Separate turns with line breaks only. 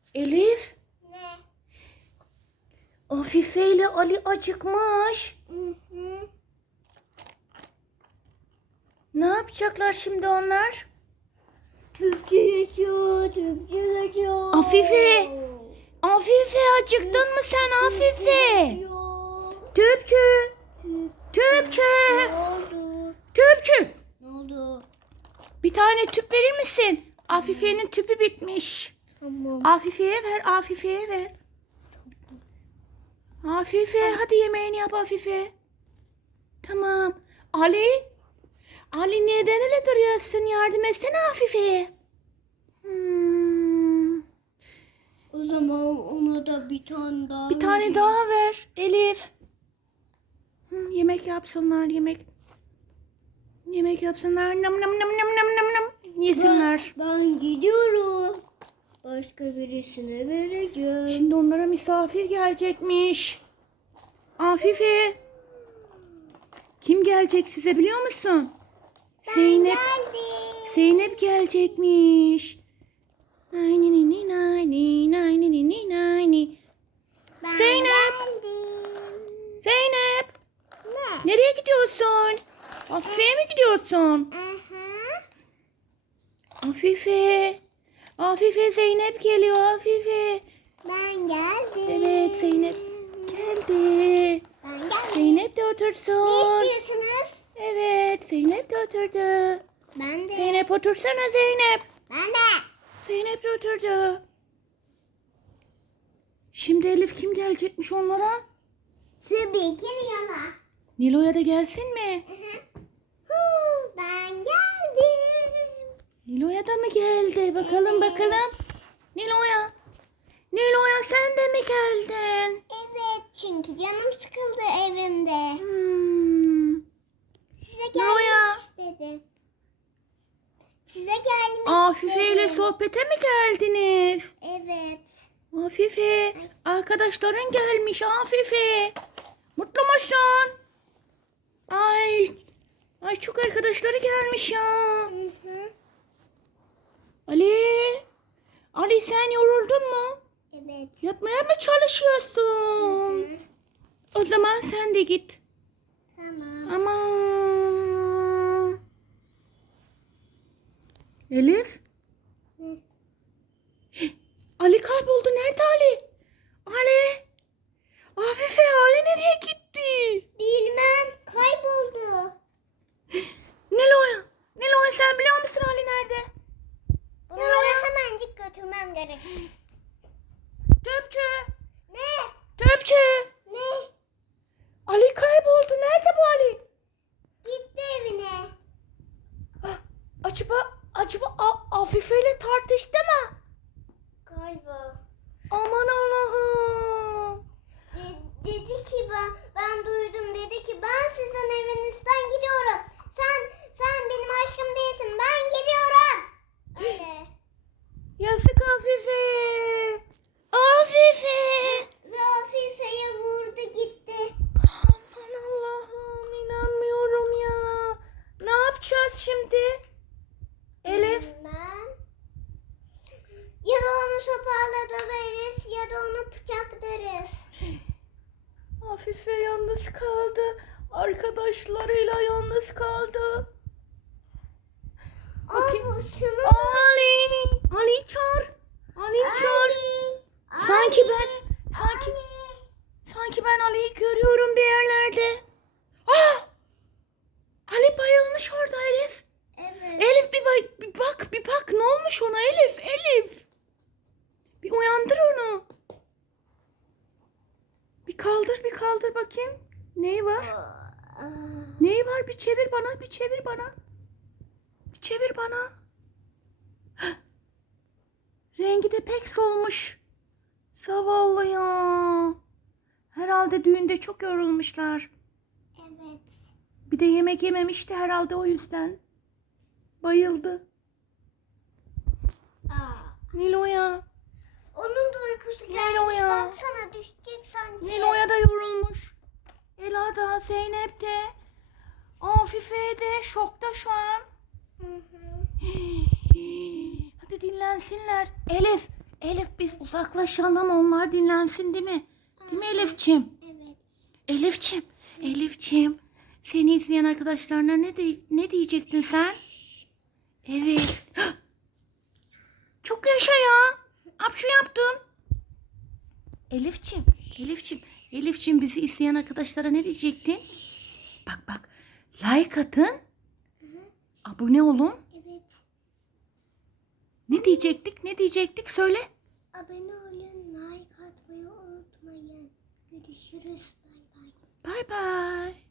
Elif,
Ne?
Afife ile Ali acıkmış.
Hı.
Ne yapacaklar şimdi onlar?
Tüpçü geçiyor, tüpçü geçiyor.
Afife, Afife acıktın mı sen Afife? Tüpçü, tüpçü,
Ne oldu?
tüpçü.
Ne oldu?
Bir tane tüp verir misin? Afife'nin tüpü bitmiş.
Tamam.
Afife'ye ver, Afife'ye ver. Afife, hadi yemeğini yap Afife. Tamam. Ali, Ali neden öyle duruyorsun? Yardım etsene Afife'ye.
O zaman ona da bir tane daha
Bir tane
vereyim.
daha ver Elif. Yemek yapsınlar, yemek. Yemek yapsınlar. Nam nam nam nam nam nam nam. Yesinler.
Ben gidiyorum. Başka birisine vereceğim.
Şimdi onlara misafir gelecekmiş. Afife. Kim gelecek size biliyor musun? Zeynep.
Geldim.
Zeynep gelecekmiş. Nayni nini nayni nayni nini nayni.
Ben
Zeynep.
geldim.
Zeynep.
Ne?
Nereye gidiyorsun? Afife'ye mi gidiyorsun?
Aha.
Afife. Afife Zeynep geliyor Afife.
Ben geldim.
Evet Zeynep geldi.
Ben geldim.
Zeynep de
Ne
otursun.
istiyorsunuz?
Evet Zeynep de oturdu.
Ben de.
Zeynep otursana Zeynep.
Ben de.
Zeynep de oturdu. Şimdi Elif kim gelecekmiş onlara?
Tabii ki Riyana.
Nilo'ya da gelsin mi?
Ben geldim.
Nilo'ya da mı geldi? Bakalım bakalım. Nilo'ya. Nilo'ya sen de mi geldin?
Evet, çünkü canım sıkıldı evimde. Size
Nilo'ya.
gelmek istedim. Size gelmek
Afife ile
istedim.
sohbete mi geldiniz?
Evet.
Afife, arkadaşların gelmiş Afife. Mutlu musun? Ay, ay çok arkadaşları gelmiş ya.
Hı.
Ali, Ali sen yoruldun mu?
Evet.
Yatmaya mı çalışıyorsun?
Hı.
O zaman sen de git.
Tamam.
Aman. Elif.
Hı.
Ali kayboldu. Nerede Ali? Ali. Afife Ali nereye gitti?
Bilmem, kayboldu.
Nilo'ya. Nilo'ya sen biliyor musun Ali nerede?
Bunları hemencik götürmem gerek.
Töpçü.
Ne?
Töpçü.
Ne?
Ali kayboldu. Nerede bu Ali?
Gitti evine.
Ah, acaba Afife ile tartıştı mı?
Galiba.
Aman Allah'ım.
Dedi ki ben duydum, dedi ki ben sizin evinizden gidiyorum. Sen benim aşkım değilsin, ben gidiyorum. Öyle.
Yazık Afife. Afife.
Ve Afife'ye vurdu gitti.
Aman Allah'ım inanmıyorum ya. Ne yapacağız şimdi? Elif.
Bilmem. Ya da onu sopayla döveriz ya da onu bıçaklarız.
Afife yalnız kaldı. Arkadaşlarıyla yalnız kaldı. Bakayım.
Aa, şunu
Ali. Ali çağır. Ali çağır. Sanki ben Ali'yi görüyorum bir yerlerde. Ah! Ali bayılmış orada Elif.
Evet.
Elif bir bak ne olmuş ona Elif. Bir uyandır onu. Bir kaldır bakayım. Neyi var? Neyi var? Bir çevir bana. Bir çevir bana. Hah. Rengi de pek solmuş. Zavallı ya. Herhalde düğünde çok yorulmuşlar.
Evet.
Bir de yemek yememişti herhalde o yüzden. Bayıldı. Nilo'ya.
Onun da uykusu gelmiş.
Nilo'ya.
Baksana düşecek sanki.
Nilo'ya da yorulmuş. Ela da, Zeynep de, Afife de şokta şu an.
Hı hı.
Hadi dinlensinler. Elif, Elif biz uzaklaşalım, onlar dinlensin değil mi? Değil mi Elifçim?
Evet.
Elifçim. Seni izleyen arkadaşlarına ne diyecektin sen? Evet. Çok yaşa ya. Apşu yaptın. Elifçim bizi izleyen arkadaşlara ne diyecektin? Bak. Like atın. Abone olun.
Evet.
Ne diyecektik? Söyle.
Abone olun, like atmayı unutmayın. Görüşürüz. Bay bay.
Bay bay.